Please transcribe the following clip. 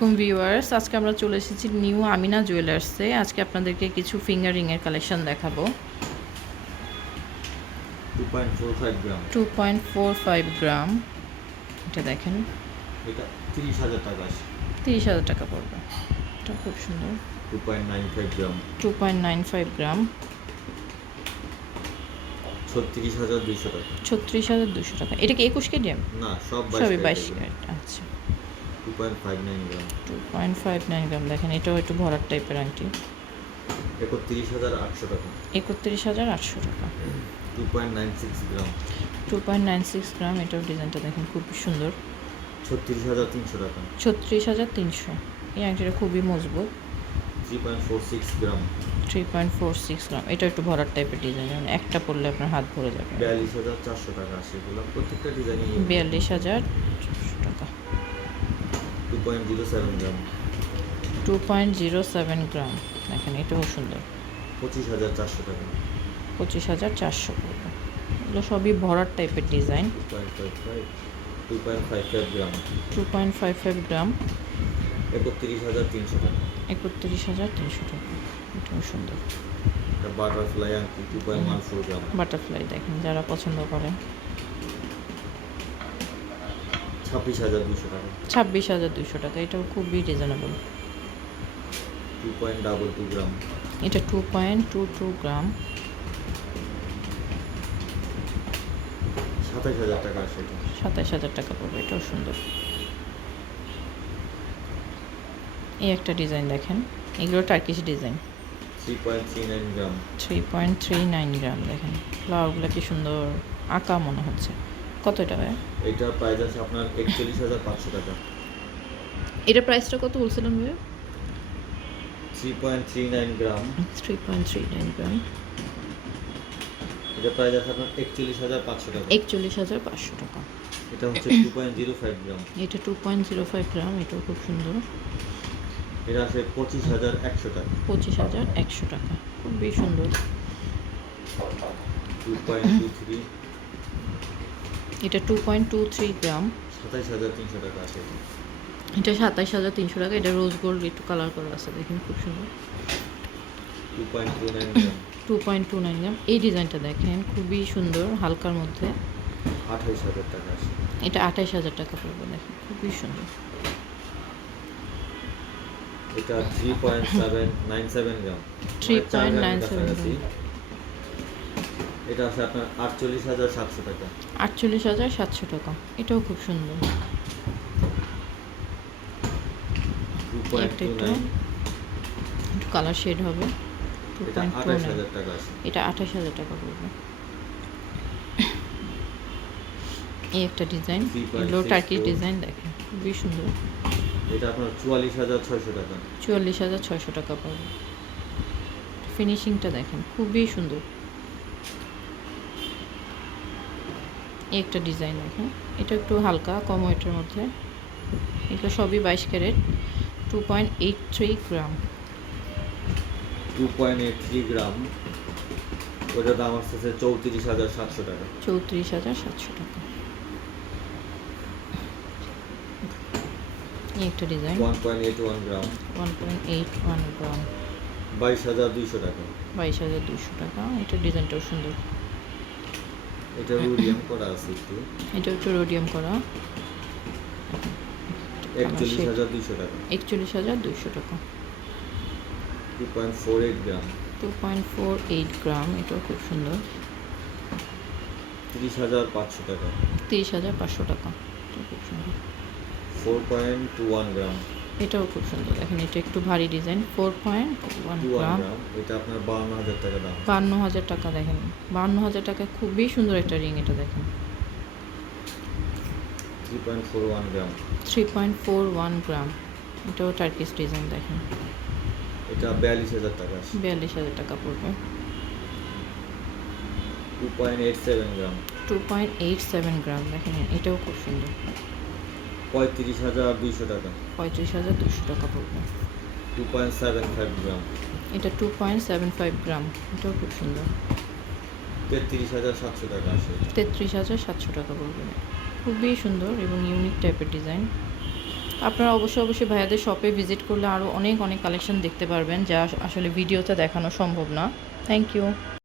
আসসালামাইকুম ভিউয়ার্স আজকে আমরা চলে এসেছি নিউ আমিনা জুয়েলার্সে। আজকে আপনাদেরকে কিছু ফিঙ্গার রিংয়ের কালেকশন দেখাবো। Two point four five gram. এটা দেখেন। তিরিশ হাজার টাকা তিরিশ হাজার টাকা পড়বে। এটা খুব সুন্দর। Two point nine five gram. Two point nine five gram. ছত্রিশ হাজার দুইশো টাকা। ছত্রিশ হাজার দুশো টাকা। এটা কি একুশ কেজি না সব সবই বাইশ বাইশ আচ্ছা। Two point five nine gram. Two point five nine gram দেখেন এটাও একটু ভরার টাইপের আংটি। একত্রিশ হাজার আটশো টাকা। একত্রিশ হাজার আটশো টাকা। Two point nine six gram. Two point nine six gram এটাও ডিজাইনটা দেখেন খুব সুন্দর। ছত্রিশ হাজার তিনশো টাকা। ছত্রিশ হাজার তিনশো। এই আংটিটা খুবই মজবুত। Three point four six gram. Three point four six gram এটা একটু ভরার টাইপের ডিজাইন। মানে একটা পরলে আপনার হাত ভরে যাবে। বিয়াল্লিশ হাজার টাকা আসে এগুলো প্রত্যেকটা ডিজাইনই two point zero seven gram two point zero seven gram দেখেন এটাও সুন্দর। পঁচিশ হাজার চারশো টাকা। পঁচিশ হাজার চারশো পড়বে এগুলো সবই ভরার টাইপের design. Two point five five gram two point five five gram একত্রিশ হাজার তিনশো টাকা। একত্রিশ হাজার তিনশো টাকা। এটাও সুন্দর। Butterfly two point one four gram butterfly দেখেন যারা পছন্দ করেন। ছাব্বিশ হাজার দুশো টাকা। ছাব্বিশ হাজার দুশো টাকা এটাও খুবই reasonable two point double two gram. এটা two point two two gram. সাতাশ হাজার টাকা আসে সাতাশ হাজার টাকা পড়বে এটাও সুন্দর। এই একটা ডিজাইন দেখেন এগুলো Turkish design. Three point three nine gram. Three point three nine gram দেখেন। ফ্লাওয়ারগুলো কি সুন্দর আঁকা মনে হচ্ছে। কত এটা ভাই? এটা প্রাইস আছে আপনার একচল্লিশ হাজার পাঁচশো টাকা। এটা প্রাইসটা কত বলছিলেন ভাই? Three point three nine gram three point three nine gram এটা প্রাইস আছে আপনার একচল্লিশ হাজার পাঁচশো টাকা। একচল্লিশ হাজার পাঁচশো টাকা। এটা হচ্ছে two point zero five gram এটা two point zero five gram এটাও খুব সুন্দর। এটা আছে পঁচিশ হাজার একশো টাকা। পঁচিশ হাজার একশো টাকা খুবই সুন্দর। টু পয়েন্ট টু থ্রি এটা two point two three gram সাতাইশ হাজার তিনশো টাকা আছে। এটা সাতাইশ হাজার তিনশো টাকা এটা রোজ গোল্ড একটু কালার করা আছে দেখেন খুব সুন্দর। Two point two nine gram point nine এই ডিজাইনটা দেখেন খুবই সুন্দর হালকার মধ্যে। আঠাইশ হাজার টাকা আছে। এটা আঠাইশ হাজার টাকা পড়বে দেখেন খুবই সুন্দর। এটা three point seven nine seven gram 3.97 মানে কাছাকাছি। এটা আছে আপনার আটচল্লিশ হাজার সাতশো টাকা। আটচল্লিশ হাজার সাতশো টাকা। এটাও খুব সুন্দর। একটা কালার শেড হবে। এটা আঠাশ হাজার টাকা আছে। এটা আঠাশ হাজার টাকা পড়বে। এই একটা ডিজাইন। 3.64 এগুলো টার্কিশ ডিজাইন দেখেন। খুবই সুন্দর। এটা আপনার চুয়াল্লিশ হাজার ছয়শো টাকা। চুয়াল্লিশ হাজার ছয়শো টাকা পড়বে। ফিনিশিংটা দেখেন খুবই সুন্দর। একটা ডিজাইন দেখেন। এটা একটু হালকা কম ওয়েটের মধ্যে। এগুলো সবই বাইশ carat. Two point eight three gram. Two point eight three gram. ওটার দাম আসতেছে চৌত্রিশ হাজার সাতশো টাকা। চৌত্রিশ হাজার সাতশো টাকা। একটা design. One point eight one gram. One point eight one gram. বাইশ হাজার দুইশো টাকা। বাইশ হাজার দুশো টাকা। এটা ডিজাইনটাও সুন্দর। এটা রুডিয়াম করা আছে একটু। এটা একটু রোডিয়াম করা। একচল্লিশ হাজার দুইশো টাকা। একচল্লিশ হাজার দুশো টাকা। Two point four eight gram two point four eight gram এটাও খুব সুন্দর। তিরিশ হাজার পাঁচশো টাকা। তিরিশ হাজার পাঁচশো টাকা। খুব সুন্দর। Four point two one gram এটাও খুব সুন্দর। দেখেন এটা একটু ভারী design. Four point one gram এটা আপনার বাউন্ন হাজার টাকা দাম। বান্ন হাজার টাকা দেখেন। বান্ন হাজার টাকা খুবই সুন্দর একটা রিং এটা দেখেন। Three point four one gram three point four one gram এটাও টার্কিস ডিজাইন দেখেন। এটা বিয়াল্লিশ হাজার টাকা। বিয়াল্লিশ হাজার টাকা পড়বে। Two point eight seven gram two point eight seven gram দেখেন এটাও খুব সুন্দর। পঁয়ত্রিশ হাজার দুইশো টাকা। পঁয়ত্রিশ হাজার দুশো টাকা পড়বে। Two point seven five gram এটা two point seven five gram এটাও খুব সুন্দর। তেত্রিশ হাজার সাতশো টাকা আছে তেত্রিশ হাজার সাতশো টাকা পড়বে। খুবই সুন্দর এবং ইউনিক টাইপের ডিজাইন আপনারা অবশ্যই অবশ্যই ভাইয়াদের শপে ভিজিট করলে আরও অনেক অনেক কালেকশন দেখতে পারবেন যা আসলে ভিডিওতে দেখানো সম্ভব না। Thank you